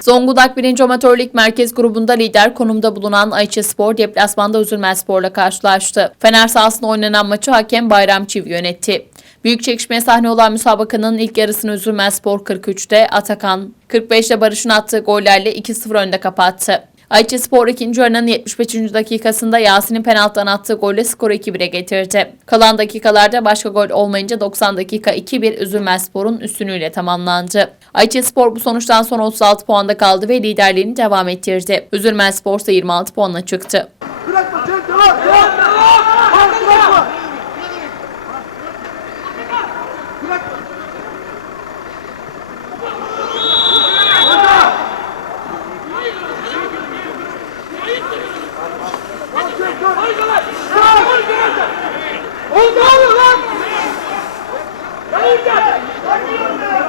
Zonguldak 1. Amatör Lig Merkez grubunda lider konumda bulunan Ayça Spor deplasmanda Üzülmez Spor'la karşılaştı. Fener sahasında oynanan maçı hakem Bayram Çiv yönetti. Büyük çekişmeye sahne olan müsabakanın ilk yarısını Üzülmez Spor 43'te, Atakan 45'te Barış'ın attığı gollerle 2-0 önde kapattı. Ayça Spor ikinci yarının 75. dakikasında Yasin'in penaltıdan attığı golle skoru 2-1'e getirdi. Kalan dakikalarda başka gol olmayınca 90 dakika 2-1 Üzülmez Spor'un üstünlüğüyle tamamlandı. Ayça Spor bu sonuçtan sonra 36 puanda kaldı ve liderliğini devam ettirdi. Üzülmez Spor ise 26 puanla çıktı. Bırakma. Oğlum ne oluyor lan? Hayır gel.